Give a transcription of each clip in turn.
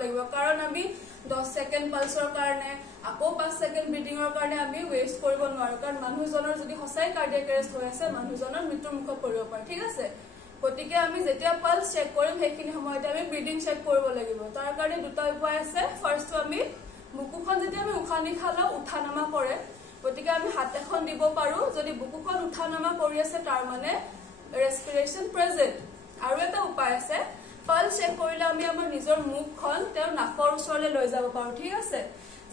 লাগিব কাৰণ আমি 10 সেকেন্ড পালসৰ কাৰণে আকৌ 5 সেকেন্ড ব্ৰিথিংৰ কাৰণে আমি ওয়েষ্ট কৰিব নোৱাৰো কাৰণ মানুহজনৰ যদি হসাই কাৰ্ডিয়াক এৰেষ্ট হৈ আছে মানুহজনৰ মৃত্যুৰ মুখত পৰিব পাৰে ঠিক আছে গতিকে আমি যেতিয়া পালস চেক কৰিম সেইখিনি সময়তে আমি ব্ৰিথিং চেক কৰিব লাগিব তাৰ কাৰণে দুটা উপায় আছে ফাৰ্স্টটো আমি বুকুখন যেতিয়া আমি উশাহ নিশাহ লওঁ উঠা নামা কৰে গতিকে আমি হাত এখন দিব পাৰো যদি বুকুখন উঠা নামা কৰি আছে তাৰ মানে ৰেসপিৰেশন প্ৰেজেন্ট আৰু এটা উপায় আছে পালস চেক কৰিলে আমি আমাৰ নিজৰ মুখখন তেওঁৰ নাকৰ ওচৰলৈ লৈ যাব পাৰো ঠিক আছে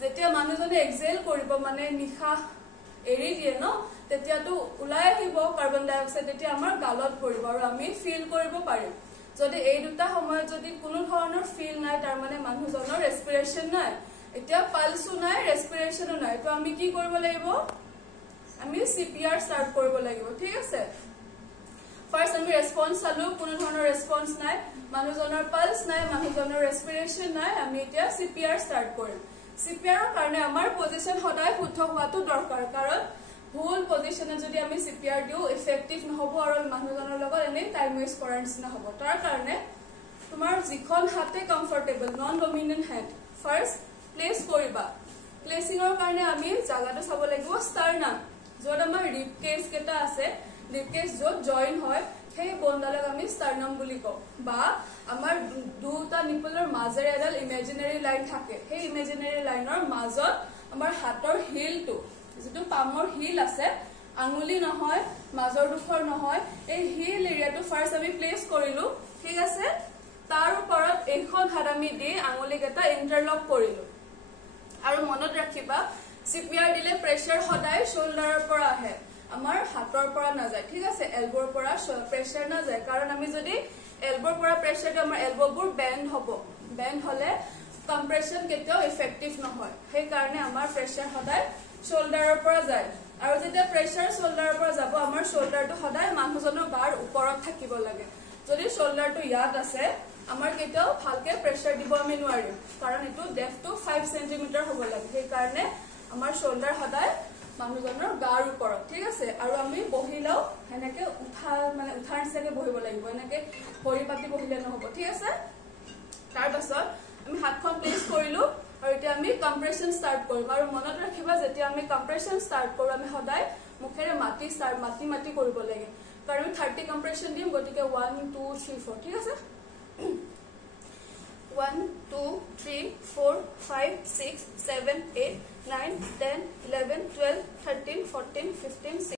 যেতিয়া মানুহজনে এক্সেল কৰিব মানে নিশাহ এৰি দিয়ে ন তেতিয়াটো উলাই আহিব কাৰ্বন ডাই অক্সাইড তেতিয়া আমাৰ গালত পৰিব আৰু আমি ফিল কৰিব পাৰিম যদি এই দুটা সময়ত যদি কোনো ধৰণৰ ফিল নাই তাৰ মানে মানুহজনৰ ৰেসপিৰেশন নাই এতিয়া পালসও নাই ৰেসপিৰেশনও নাই তো আমি কি কৰিব লাগিব আমি সিপিআৰ স্টাৰ্ট কৰিব লাগিব ঠিক আছে ফাৰ্স্ট আমি ৰেসপন্স চালু কোনো ধৰণৰ ৰেসপন্স নাই মানুহজনৰ পালস নাই মানুহজনৰ ৰেসপিৰেশন নাই আমি এতিয়া সিপিআৰ স্টাৰ্ট কৰিম সিপিআৰৰ কাৰণে আমাৰ পজিশন সদায় শুদ্ধ হোৱাটো দৰকাৰ কাৰণ ভুল পজিশনে যদি আমি সিপিআৰ দিও ইফেক্টিভ নহব আৰু মানুহজনৰ লগত এনে টাইম ওয়েষ্ট কৰাৰ নিচিনা হ'ব তাৰ কাৰণে তোমাৰ যিখন হাতে comfortable non dominant hand first place কৰিবা প্লেসিংৰ কাৰণে আমি জায়গাটো চাব লাগিব ষ্টাৰ্নাম যত আমাৰ ৰিব কেস কেটা আছে ৰিব কেস যত জয়েন হয় সেই বন্ডালক আমি ষ্টাৰ্নাম বুলি কও বা আমাৰ দুটা নিপলৰ মাজেৰে এডাল ইমাজিনাৰী লাইন থাকে সেই ইমাজিনাৰী লাইনৰ মাজত আমাৰ হাতৰ হিলটো যেটো পামৰ হিল আছে আঙুলি নহয় মাজৰ দুখৰ নহয় এই হিল এৰিয়াটো ফাৰ্স্ট আমি প্লেস কৰিলো ঠিক আছে তাৰ ওপৰত এখন হাত আমি দি আঙুলি কেটা ইন্টাৰলক কৰিলো আৰু মনত ৰাখিবা সিপিআৰ দিলে প্ৰেসাৰ সদায় শোল্ডাৰৰ পৰা আহে আমাৰ হাতৰ পৰা না যায় ঠিক আছে এলবৰ পৰা প্ৰেসাৰ না যায় কাৰণ আমি যদি এলবৰ পৰা প্ৰেসাৰ দিও আমাৰ এলববোৰ বেন্ড হলে কম্প্ৰেশন কেতিয়াও ইফেক্টিভ নহয় সেই কাৰণে আমাৰ প্ৰেসাৰ সদায় শোল্ডাৰৰ পৰা যায় আৰু যেতিয়া প্ৰেসাৰ শোল্ডাৰৰ পৰা যাব আমাৰ শোল্ডাৰটো সদায় মানুহজনৰ গাৰ ওপৰত থাকিব লাগে যদি শোল্ডাৰটো ইয়াত আছে আমাৰ কেতিয়াও ভালকে প্ৰেসাৰ দিব আমি নোৱাৰিম কাৰণ এটো ডেপথটো 5 সেন্টিমিটাৰ হ'ব লাগে সেই কাৰণে আমাৰ শোল্ডাৰ সদায় মানুহজনৰ গাৰ ওপৰত ঠিক আছে আৰু আমি বহিলাও এনেকে উঠাৰ নিচিনাকে বহিব লাগিব এনেকে ভৰি পাতি বহিলে নহব ঠিক আছে তাৰ পাছত আমি হাতখন প্লেস কৰিলো আৰু এতিয়া আমি কম্প্ৰেশন স্টাৰ্ট কৰিম আৰু মনত ৰাখিবা যেতিয়া আমি কম্প্ৰেশন স্টাৰ্ট কৰো আমি সদায় মুখেৰে মাটি কৰিব লাগে কাৰণ আমি 30 কম্প্ৰেশন দিম গতিকে 1 2 3 4 ঠিক আছে 1 2 3 4 5 6 7 8 9 10 11 12 13 14 15